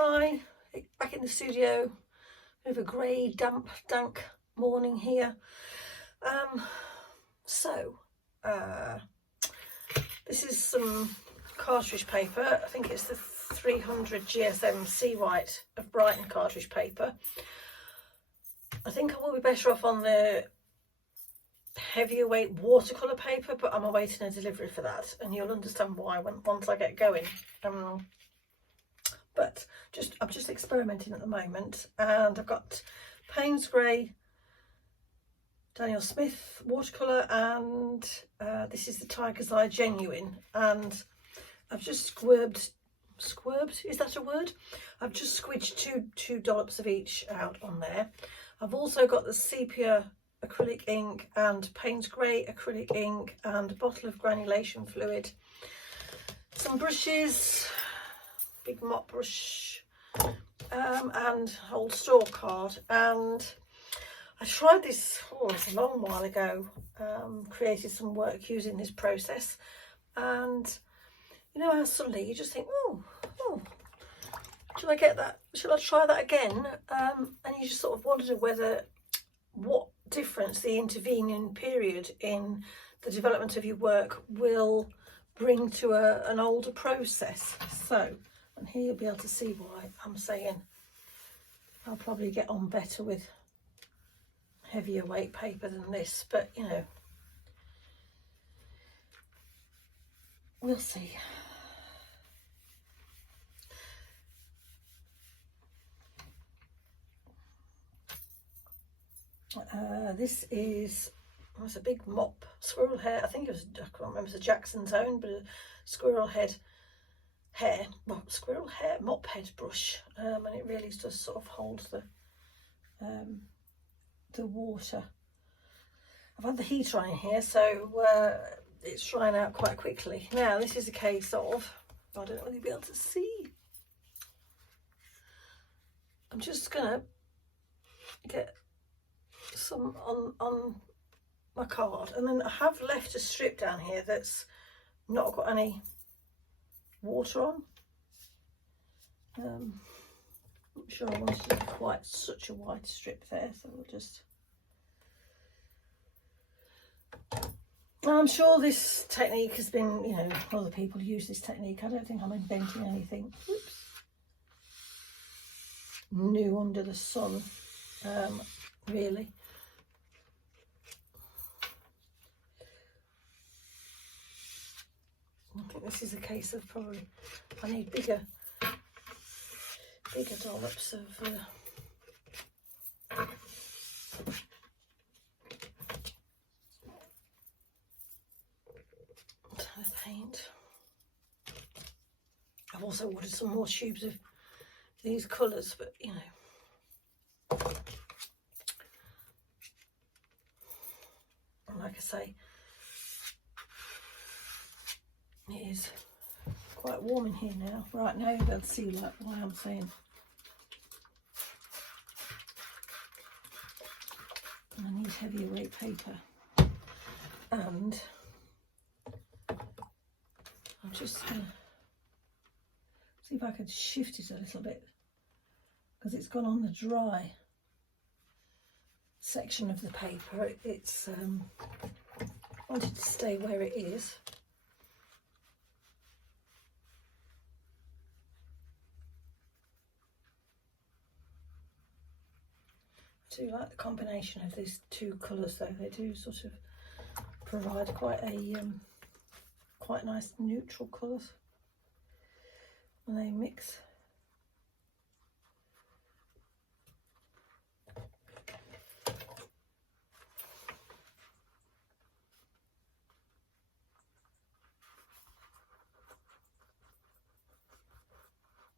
Hi, back in the studio. We have a grey, damp, dank morning here. This is some cartridge paper. I think it's the 300 GSM Seawhite of Brighton cartridge paper. I think I will be better off on the heavier weight watercolour paper, but I'm awaiting a delivery for that, and you'll understand why once I get going. But I'm just experimenting at the moment, and I've got Payne's Grey, Daniel Smith watercolour, and this is the Tiger's Eye Genuine, and I've just squirted, is that a word? I've just squidged two dollops of each out on there. I've also got the Sepia acrylic ink and Payne's Grey acrylic ink and a bottle of granulation fluid, some brushes, big mop brush, and old store card. And I tried this, it's a long while ago, created some work using this process, and you know how suddenly you just think, oh, shall I get that? Shall I try that again? And you just sort of wondered what difference the intervening period in the development of your work will bring to an older process. So, and here you'll be able to see why I'm saying I'll probably get on better with heavier weight paper than this, but you know, we'll see. This is, it's a big mop, squirrel hair, I think it was, I can't remember, it's a Jackson's own, but a squirrel hair mop head brush, and it really does sort of hold the water. I've had the heater on in here, so it's drying out quite quickly. Now this is a case of, I don't know whether you'll be able to see, I'm just gonna get some on my card, and then I have left a strip down here that's not got any water on. Not sure I wanted to be quite such a wide strip there, so we'll just, I'm sure this technique has been, you know, other people use this technique. I don't think I'm inventing anything new under the sun, really. I think this is a case of probably I need bigger dollops of paint. I've also ordered some more tubes of these colours, but you know, like I say, it is quite warm in here now. Right, now you'll be able to see like why I'm saying I need heavier weight paper. And I'm just going to see if I can shift it a little bit, because it's gone on the dry section of the paper. It's wanted to stay where it is. I do like the combination of these two colours though. They do sort of provide quite nice neutral colours when they mix.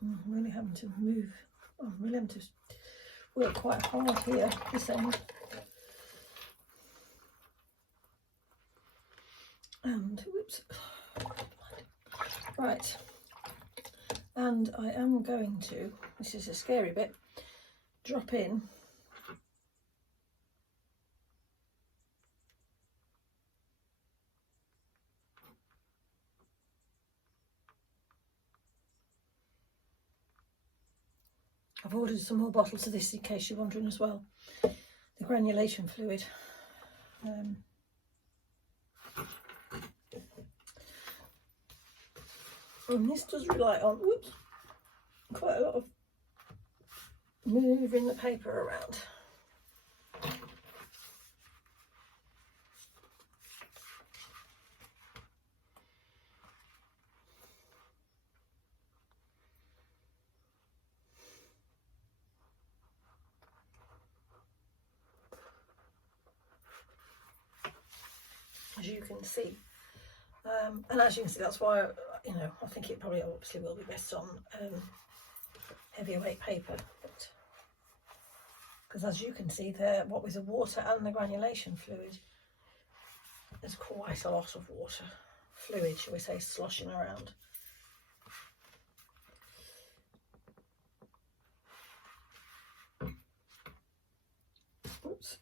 I'm really having to move. I'm really having to work quite hard here, this end. And, whoops. Right. And I am going to, this is a scary bit, drop in I've ordered some more bottles of this in case you're wondering as well. The granulation fluid. And this does rely on, whoops, quite a lot of moving the paper around. As you can see, and as you can see, that's why I think it probably obviously will be best on heavier weight paper, because as you can see there, what with the water and the granulation fluid, there's quite a lot of water fluid, shall we say, sloshing around. Oops.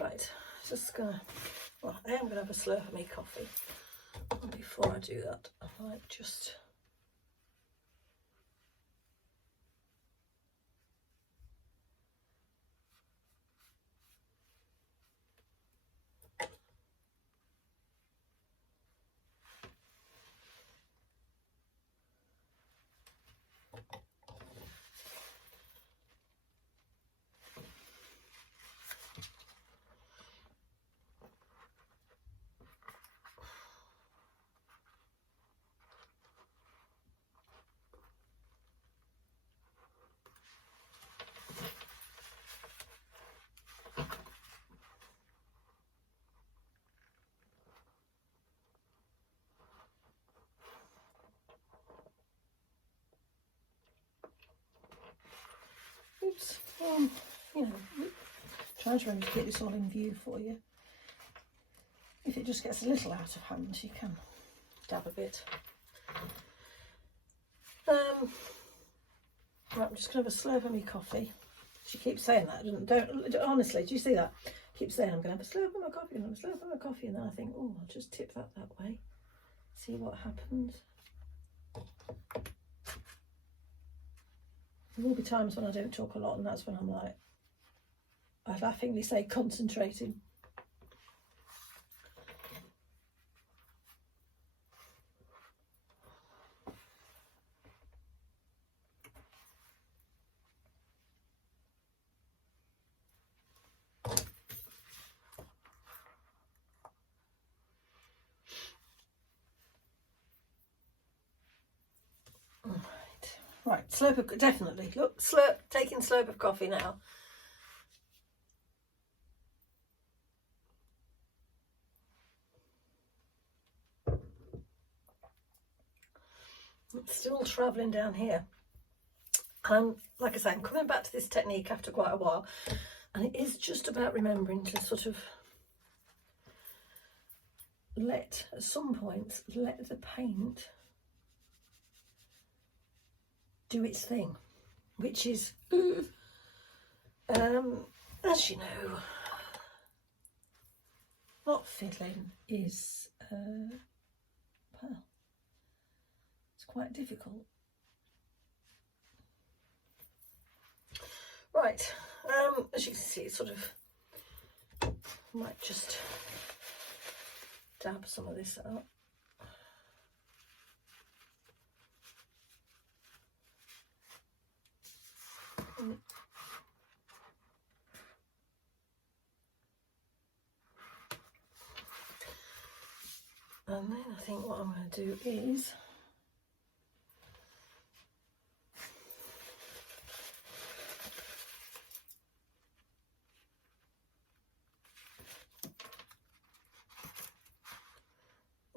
Right, just gonna, well, I am gonna have a slurp of my coffee. And before I do that, I might just oops, trying to remember to get this all in view for you. If it just gets a little out of hand, you can dab a bit. Right, I'm just going to have a slurp of my coffee. She keeps saying that, don't honestly, do you see that? Keeps saying I'm going to have a slurp of my coffee and have a slurp of my coffee, and then I think, oh, I'll just tip that way, see what happens. There will be times when I don't talk a lot, and that's when I'm like, I laughingly say concentrating. Right, slurp of, definitely, look, slurp, taking slurp of coffee now. It's still travelling down here. Like I say, I'm coming back to this technique after quite a while, and it is just about remembering to sort of at some points, let the paint do its thing, which is, as you know, not fiddling is, well, it's quite difficult. Right, as you can see, it's sort of, might just dab some of this up. And then I think what I'm going to do is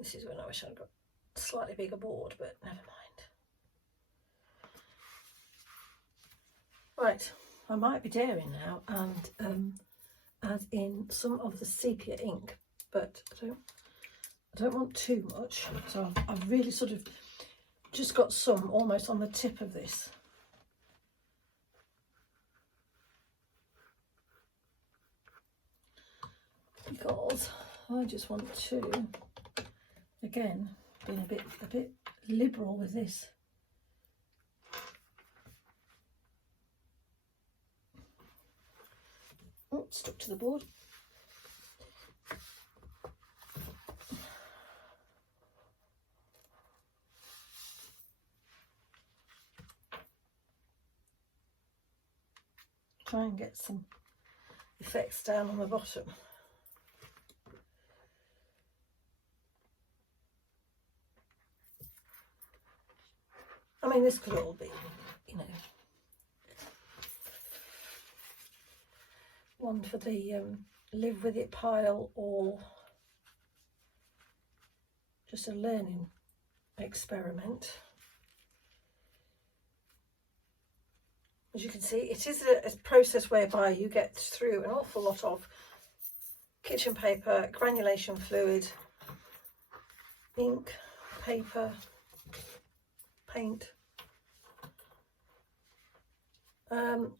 this is when I wish I'd got a slightly bigger board, but never mind. Right, I might be daring now and add in some of the sepia ink, but I don't want too much, so I've really sort of just got some almost on the tip of this. Because I just want to, again, being a bit liberal with this. Oh, it's stuck to the board. Try and get some effects down on the bottom. I mean, this could all be, you know, one for the live with it pile, or just a learning experiment. As you can see, it is a process whereby you get through an awful lot of kitchen paper, granulation fluid, ink, paper, paint.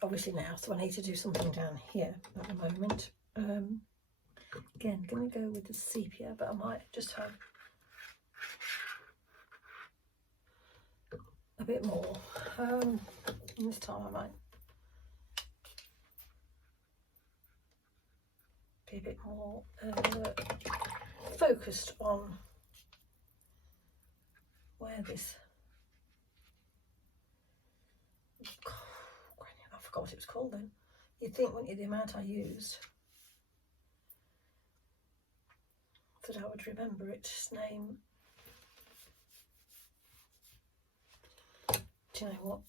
Obviously now, so I need to do something down here at the moment. Again, going to go with the sepia, but I might just have a bit more. This time I might be a bit more focused on where this, I forgot what it was called then. You'd think, wouldn't you, the amount I used, that I would remember its name. Do you know what?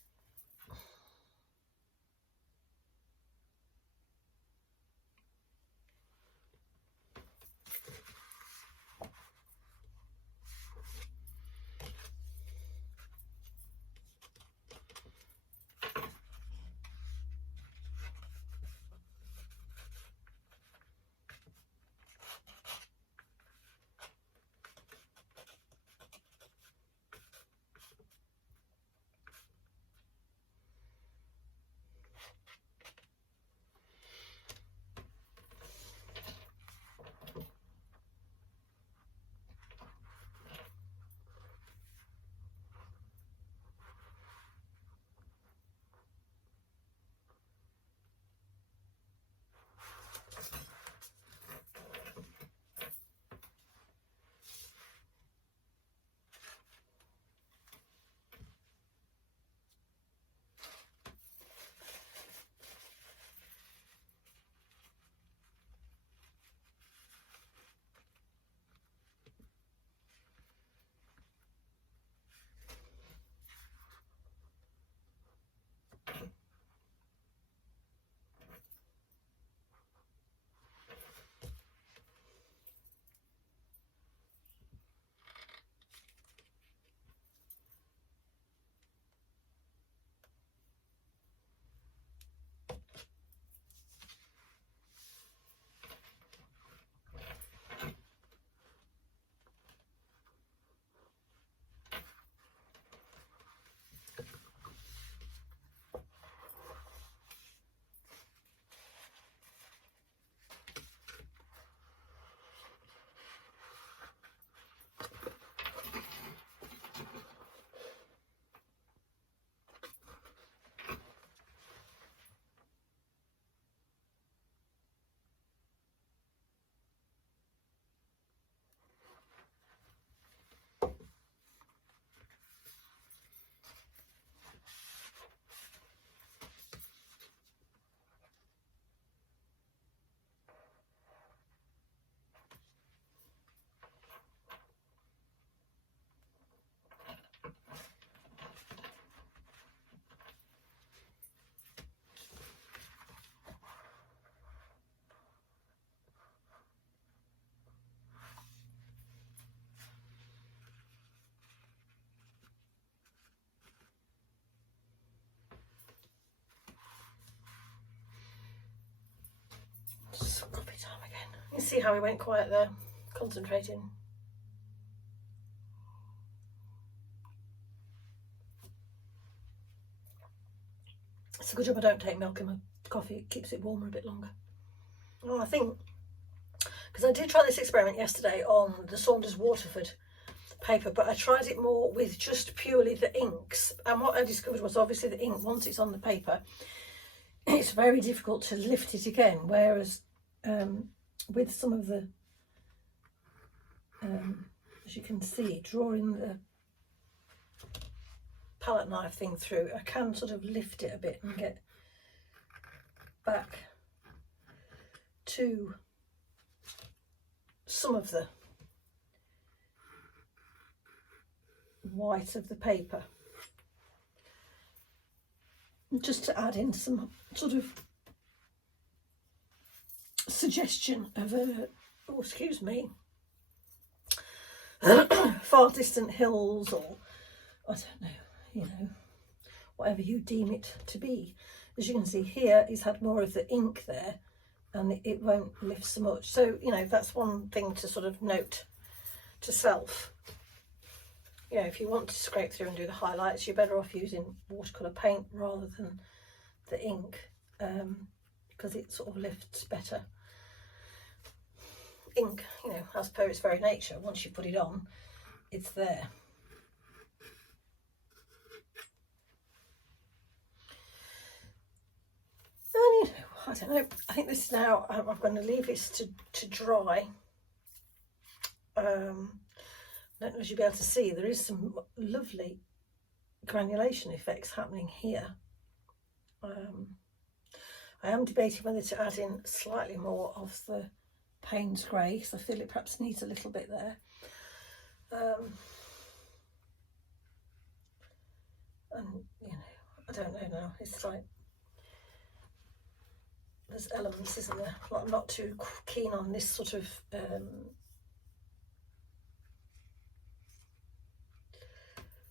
Just coffee time again. You see how we went quiet there, concentrating. It's a good job I don't take milk in my coffee, it keeps it warmer a bit longer. Oh, I think, because I did try this experiment yesterday on the Saunders Waterford paper, but I tried it more with just purely the inks, and what I discovered was obviously the ink, once it's on the paper, it's very difficult to lift it again, whereas with some of the, as you can see, drawing the palette knife thing through, I can sort of lift it a bit and get back to some of the white of the paper, just to add in some sort of suggestion of a, oh excuse me, far distant hills, or I don't know, you know, whatever you deem it to be. As you can see here, he's had more of the ink there and it won't lift so much. So, you know, that's one thing to sort of note to self. You know, if you want to scrape through and do the highlights, you're better off using watercolour paint rather than the ink, because it sort of lifts better. Ink, you know, as per its very nature, once you put it on, it's there. And, you know, I don't know, I think this is now, I'm going to leave this to dry. I don't know if you'll be able to see, there is some lovely granulation effects happening here. I am debating whether to add in slightly more of the Payne's grey, because I feel it perhaps needs a little bit there. And, you know, I don't know now, it's like, there's elements, isn't there? Like, I'm not too keen on this sort of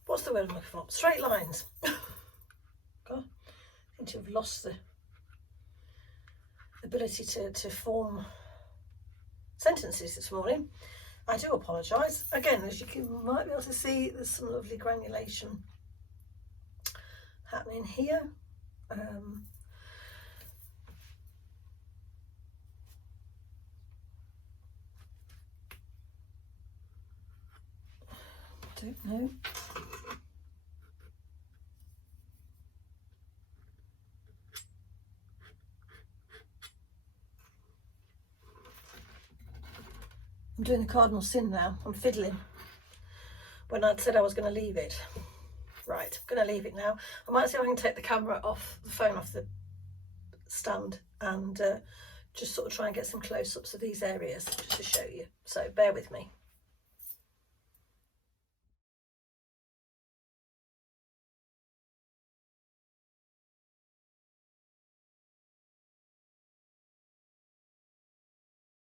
what's the word I'm looking for? Straight lines. God, I seem to have lost the ability to form sentences this morning. I do apologise. Again, as you might be able to see, there's some lovely granulation happening here. I don't know. I'm doing the cardinal sin now. I'm fiddling when I'd said I was going to leave it. Right, I'm going to leave it now. I might see if I can take the camera off, the phone off the stand, and just sort of try and get some close-ups of these areas just to show you. So bear with me.